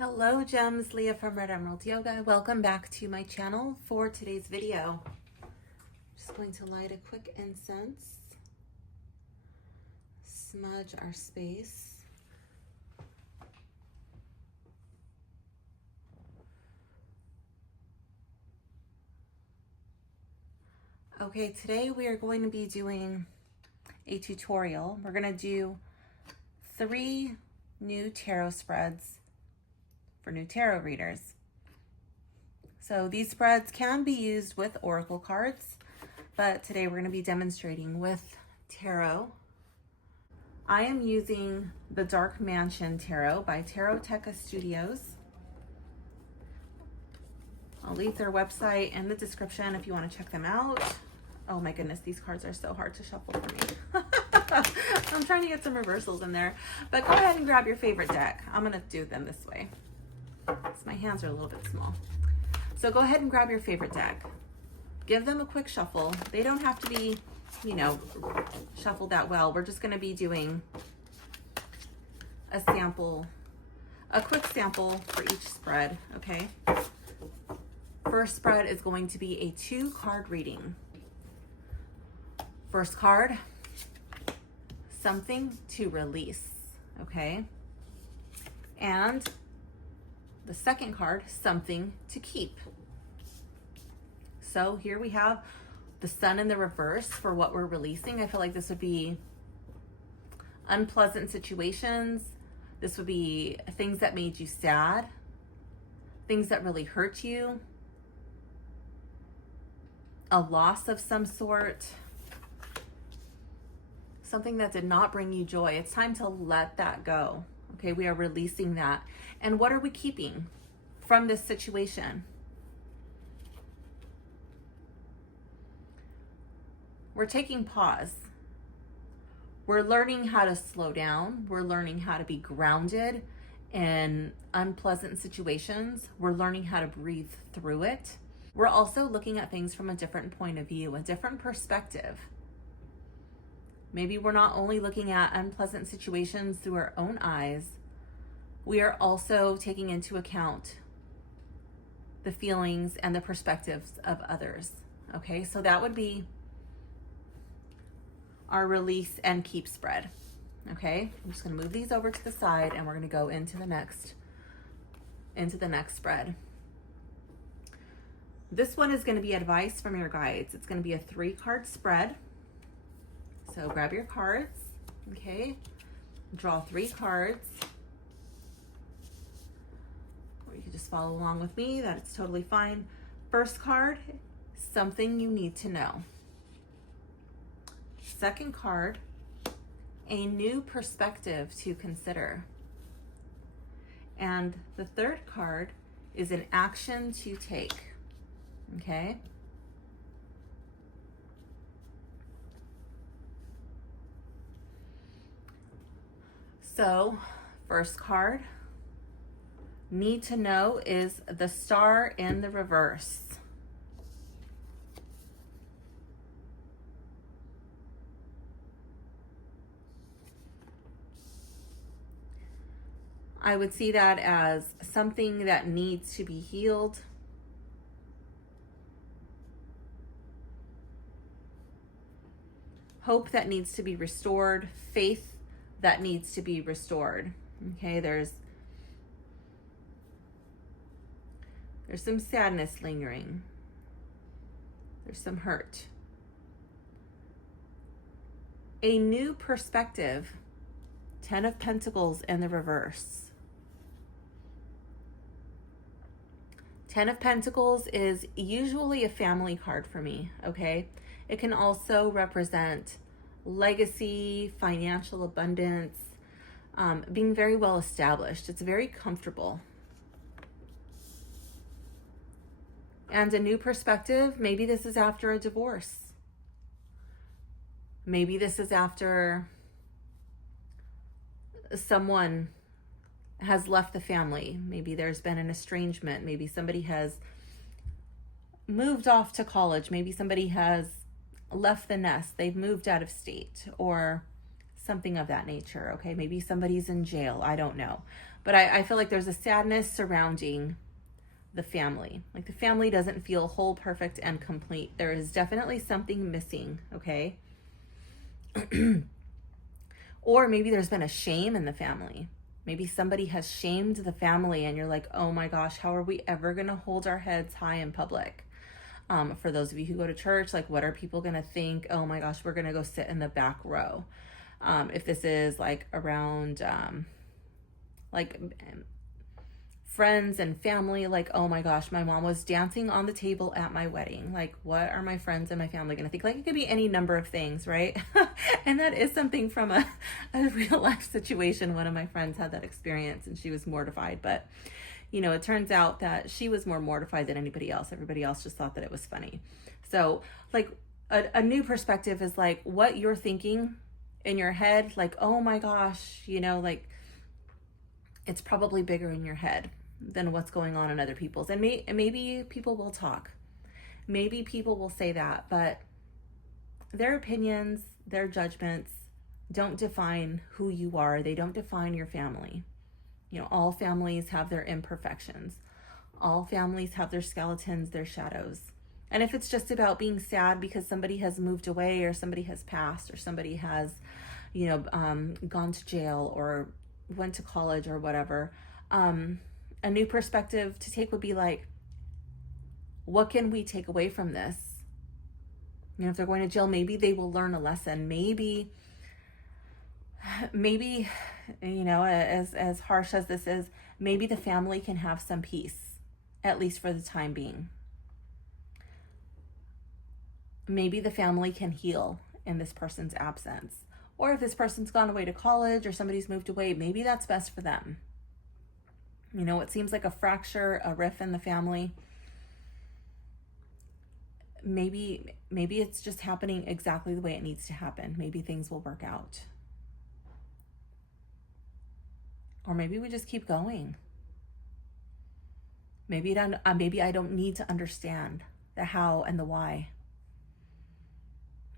Hello gems, Leah from Red Emerald Yoga. Welcome back to my channel for today's video. Just going to light a quick incense, smudge our space. Okay, today we are going to be doing a tutorial. We're going to do 3 new tarot spreads for new tarot readers. So these spreads can be used with oracle cards, but today we're going to be demonstrating with tarot. I am using the Dark Mansion Tarot by Taroteca Studios. I'll leave their website in the description if you want to check them out. Oh my goodness, these cards are so hard to shuffle for me. I'm trying to get some reversals in there, but go ahead and grab your favorite deck. I'm going to do them this way. My hands are a little bit small. So go ahead and grab your favorite deck. Give them a quick shuffle. They don't have to be, shuffled that well. We're just going to be doing a sample, a quick sample for each spread, okay? First spread is going to be a 2-card reading. First card, something to release, okay? And the second card, something to keep. So here we have the Sun in the reverse for what we're releasing. I feel like this would be unpleasant situations. This would be things that made you sad, things that really hurt you, a loss of some sort, something that did not bring you joy. It's time to let that go. Okay, we are releasing that. And what are we keeping from this situation? We're taking pause. We're learning how to slow down. We're learning how to be grounded in unpleasant situations. We're learning how to breathe through it. We're also looking at things from a different point of view, a different perspective. Maybe we're not only looking at unpleasant situations through our own eyes, we are also taking into account the feelings and the perspectives of others. Okay, so that would be our release and keep spread. Okay, I'm just going to move these over to the side and we're going to go into the next spread. This one is going to be advice from your guides. It's going to be a 3-card spread. So grab your cards, okay? Draw 3 cards. Or you can just follow along with me, that's totally fine. First card, something you need to know. Second card, a new perspective to consider. And the third card is an action to take, okay? So, first card, need to know, is the Star in the reverse. I would see that as something that needs to be healed. Hope that needs to be restored. Faith that needs to be restored. Okay, there's some sadness lingering. There's some hurt. A new perspective. 10 of Pentacles in the reverse. 10 of Pentacles is usually a family card for me, okay? It can also represent legacy, financial abundance, being very well established. It's very comfortable. And a new perspective, maybe this is after a divorce. Maybe this is after someone has left the family. Maybe there's been an estrangement. Maybe somebody has moved off to college. Maybe somebody has left the nest. They've moved out of state or something of that nature. Okay, maybe somebody's in jail. I don't know. But I feel like there's a sadness surrounding the family. Like the family doesn't feel whole, perfect, and complete. There is definitely something missing, okay? Or maybe there's been a shame in the family. Maybe somebody has shamed the family and you're like, oh my gosh, how are we ever going to hold our heads high in public? For those of you who go to church, like, what are people going to think? Oh my gosh, we're going to go sit in the back row. If this is like around, like friends and family, like, oh my gosh, my mom was dancing on the table at my wedding. Like, what are my friends and my family going to think? Like, it could be any number of things, right? And that is something from a real life situation. One of my friends had that experience and she was mortified, but you know, it turns out that she was more mortified than anybody else. Everybody else just thought that it was funny. So like a new perspective is like what you're thinking in your head, like, oh my gosh, you know, like it's probably bigger in your head than what's going on in other people's. And maybe people will talk. Maybe people will say that, but their opinions, their judgments don't define who you are. They don't define your family. You know, all families have their imperfections. All families have their skeletons, their shadows. And if it's just about being sad because somebody has moved away or somebody has passed or somebody has, you know, gone to jail or went to college or whatever, a new perspective to take would be like, what can we take away from this? You know, if they're going to jail, maybe they will learn a lesson. Maybe, you know, as harsh as this is, maybe the family can have some peace, at least for the time being. Maybe the family can heal in this person's absence. Or if this person's gone away to college or somebody's moved away, maybe that's best for them. You know, it seems like a fracture, a rift in the family. Maybe it's just happening exactly the way it needs to happen. Maybe things will work out. Or maybe we just keep going. Maybe I don't need to understand the how and the why.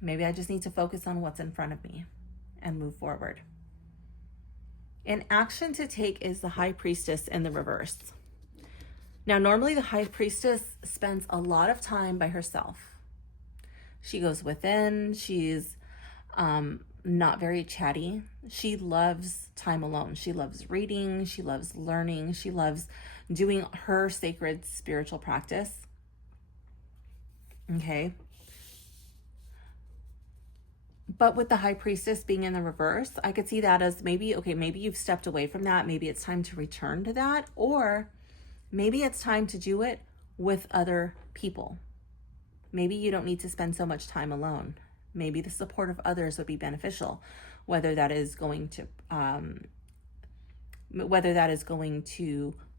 Maybe I just need to focus on what's in front of me and move forward. An action to take is the High Priestess in the reverse. Now, normally the High Priestess spends a lot of time by herself. She goes within. She's not very chatty. She loves time alone. She loves reading. She loves learning. She loves doing her sacred spiritual practice. Okay. But with the High Priestess being in the reverse, I could see that as maybe, okay, maybe you've stepped away from that. Maybe it's time to return to that. Or maybe it's time to do it with other people. Maybe you don't need to spend so much time alone. Maybe the support of others would be beneficial, whether that is going to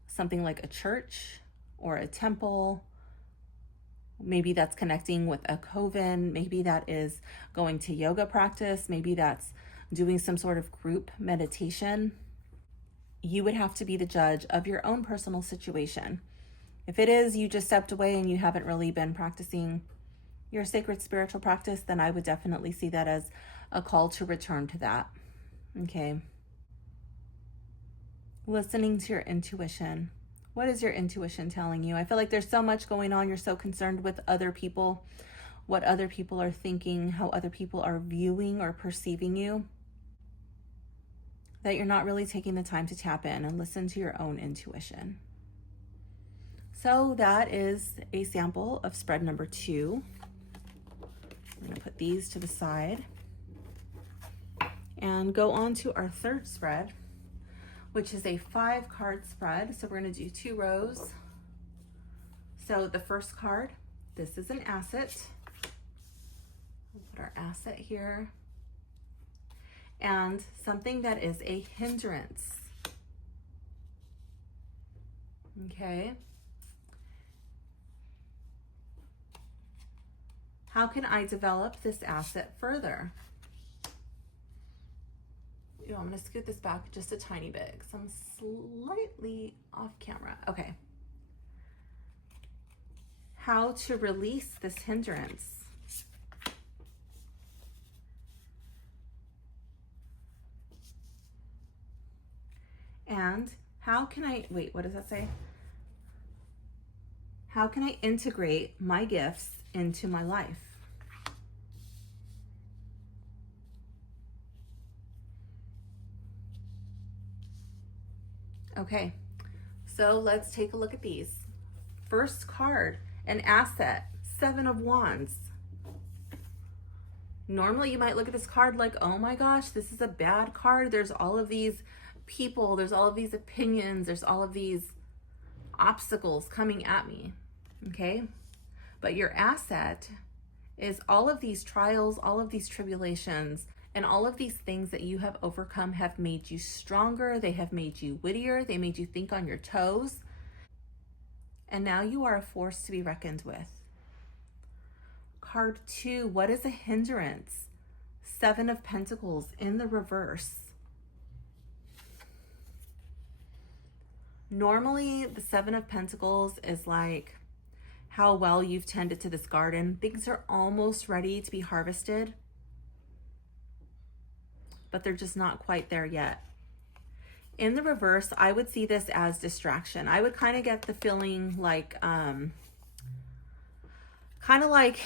something like a church or a temple. Maybe that's connecting with a coven. Maybe that is going to yoga practice. Maybe that's doing some sort of group meditation. You would have to be the judge of your own personal situation. If it is you just stepped away and you haven't really been practicing your sacred spiritual practice, then I would definitely see that as a call to return to that. Okay. Listening to your intuition. What is your intuition telling you? I feel like there's so much going on. You're so concerned with other people, what other people are thinking, how other people are viewing or perceiving you, that you're not really taking the time to tap in and listen to your own intuition. So that is a sample of spread number 2. I'm going to put these to the side and go on to our third spread, which is a 5-card spread. So we're going to do 2 rows. So the first card, this is an asset. We'll put our asset here. And something that is a hindrance. Okay. How can I develop this asset further? I'm going to scoot this back just a tiny bit because I'm slightly off camera. Okay. How to release this hindrance. And How can I, wait, what does that say? How can I integrate my gifts into my life? Okay, so let's take a look at these. First card, an asset, 7 of Wands. Normally you might look at this card like, oh my gosh, this is a bad card. There's all of these people, there's all of these opinions, there's all of these obstacles coming at me, okay? But your asset is all of these trials, all of these tribulations, and all of these things that you have overcome have made you stronger. They have made you wittier. They made you think on your toes. And now you are a force to be reckoned with. Card 2, what is a hindrance? 7 of Pentacles in the reverse. Normally, the 7 of Pentacles is like how well you've tended to this garden. Things are almost ready to be harvested, but they're just not quite there yet. In the reverse, I would see this as distraction. I would kind of get the feeling like, kind of like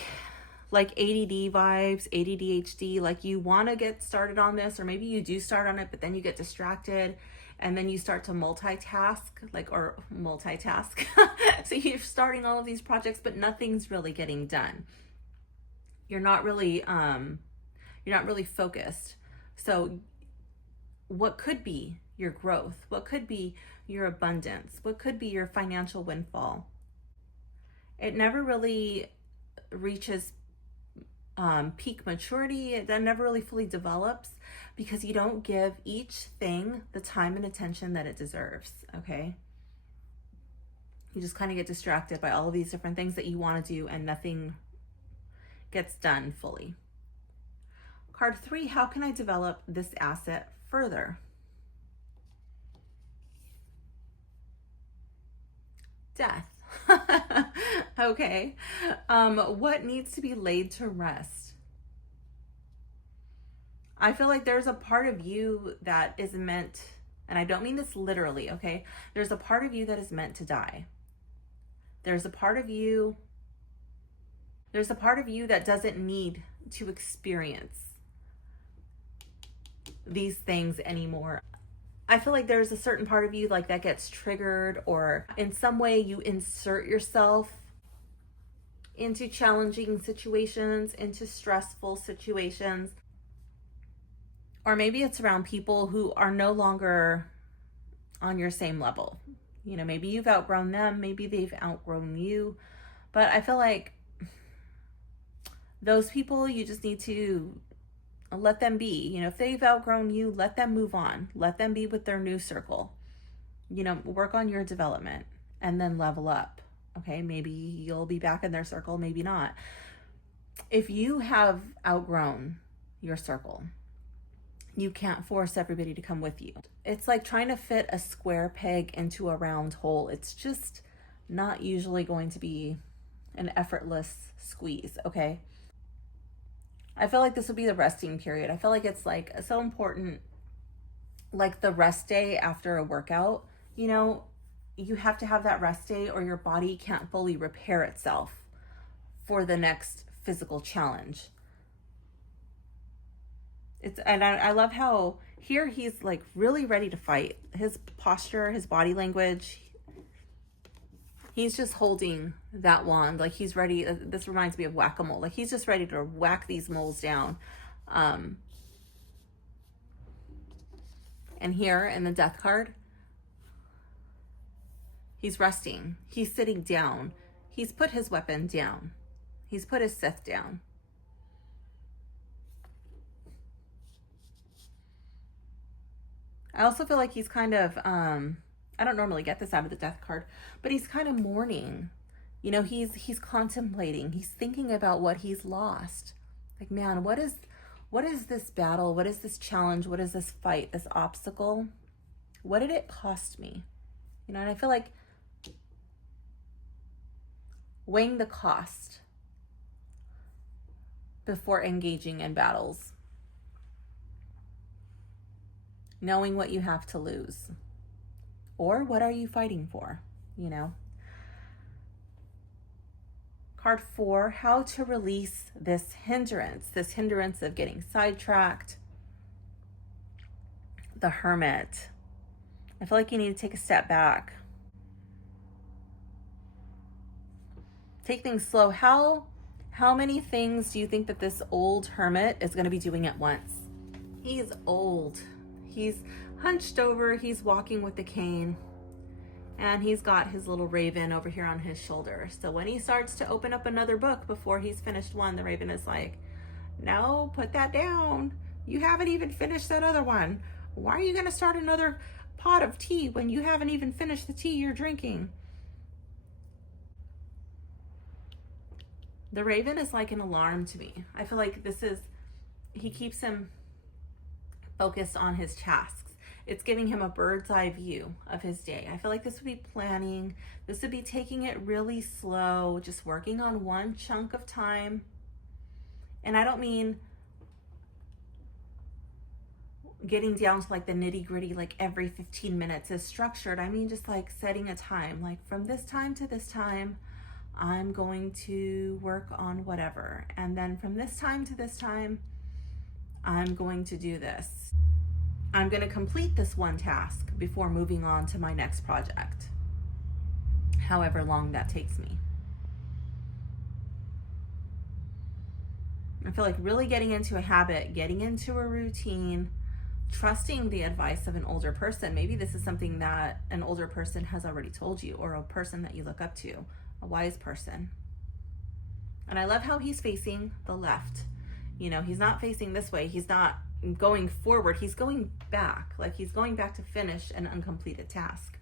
ADD vibes, ADHD, like you want to get started on this, or maybe you do start on it, but then you get distracted and then you start to multitask. So you're starting all of these projects, but nothing's really getting done. You're not really focused. So what could be your growth? What could be your abundance? What could be your financial windfall? It never really reaches peak maturity. It never really fully develops because you don't give each thing the time and attention that it deserves, okay? You just kind of get distracted by all of these different things that you want to do and nothing gets done fully. Card 3, how can I develop this asset further? Death. Okay. What needs to be laid to rest? I feel like there's a part of you that is meant, and I don't mean this literally, okay? There's a part of you that is meant to die. There's a part of you that doesn't need to experience these things anymore. I feel like there's a certain part of you like that gets triggered, or in some way you insert yourself into challenging situations, into stressful situations. Or maybe it's around people who are no longer on your same level. You know, maybe you've outgrown them, maybe they've outgrown you. But I feel like those people, you just need to let them be. You know, if they've outgrown you, let them move on. Let them be with their new circle. You know, work on your development and then level up. Okay, maybe you'll be back in their circle, maybe not. If you have outgrown your circle, you can't force everybody to come with you. It's like trying to fit a square peg into a round hole. It's just not usually going to be an effortless squeeze, okay? I feel like this would be the resting period. I feel like it's like so important, like the rest day after a workout. You know, you have to have that rest day or your body can't fully repair itself for the next physical challenge. And I love how here he's like really ready to fight. His posture, his body language, he's just holding that wand like he's ready. This reminds me of whack-a-mole. Like he's just ready to whack these moles down. And here in the Death card, he's resting. He's sitting down. He's put his weapon down. He's put his Sith down. I also feel like he's kind of, I don't normally get this out of the Death card, but he's kind of mourning. You know, he's contemplating. He's thinking about what he's lost. Like, man, what is this battle? What is this challenge? What is this fight, this obstacle? What did it cost me? You know, and I feel like weighing the cost before engaging in battles. Knowing what you have to lose. Or what are you fighting for? You know? Card 4, how to release this hindrance of getting sidetracked. The Hermit. I feel like you need to take a step back. Take things slow. How many things do you think that this old hermit is going to be doing at once? He's old. He's hunched over. He's walking with the cane. And he's got his little raven over here on his shoulder. So when he starts to open up another book before he's finished one, the raven is like, no, put that down. You haven't even finished that other one. Why are you going to start another pot of tea when you haven't even finished the tea you're drinking? The raven is like an alarm to me. I feel like he keeps him focused on his tasks. It's giving him a bird's eye view of his day. I feel like this would be planning. This would be taking it really slow, just working on one chunk of time. And I don't mean getting down to like the nitty gritty, like every 15 minutes is structured. I mean, just like setting a time, like from this time to this time, I'm going to work on whatever. And then from this time to this time, I'm going to do this. I'm going to complete this one task before moving on to my next project, however long that takes me. I feel like really getting into a habit, getting into a routine, trusting the advice of an older person. Maybe this is something that an older person has already told you, or a person that you look up to, a wise person. And I love how he's facing the left. You know, he's not facing this way. He's not going forward. He's going back, like he's going back to finish an uncompleted task.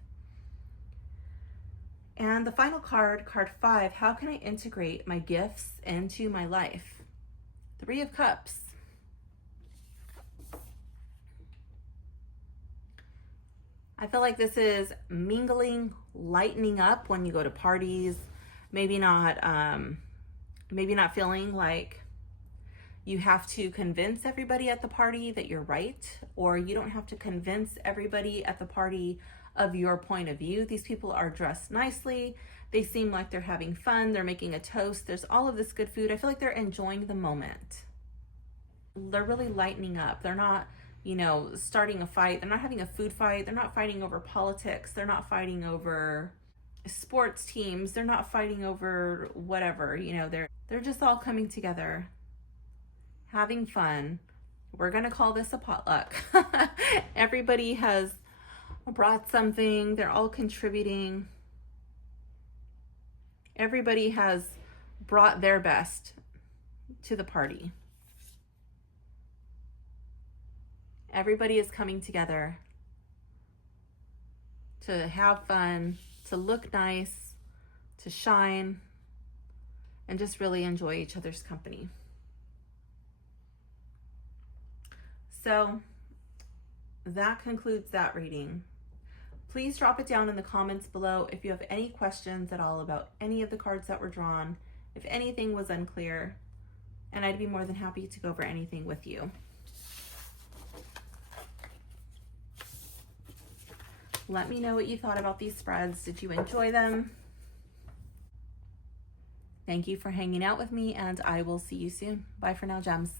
And the final card, card 5, how can I integrate my gifts into my life? 3 of Cups. I feel like this is mingling, lightening up when you go to parties. Maybe not feeling like you have to convince everybody at the party that you're right, or you don't have to convince everybody at the party of your point of view. These people are dressed nicely. They seem like they're having fun. They're making a toast. There's all of this good food. I feel like they're enjoying the moment. They're really lightening up. They're not, you know, starting a fight. They're not having a food fight. They're not fighting over politics. They're not fighting over sports teams. They're not fighting over whatever, you know, they're just all coming together, having fun. We're going to call this a potluck. Everybody has brought something. They're all contributing. Everybody has brought their best to the party. Everybody is coming together to have fun, to look nice, to shine, and just really enjoy each other's company. So that concludes that reading. Please drop it down in the comments below if you have any questions at all about any of the cards that were drawn, if anything was unclear, and I'd be more than happy to go over anything with you. Let me know what you thought about these spreads. Did you enjoy them? Thank you for hanging out with me, and I will see you soon. Bye for now, gems.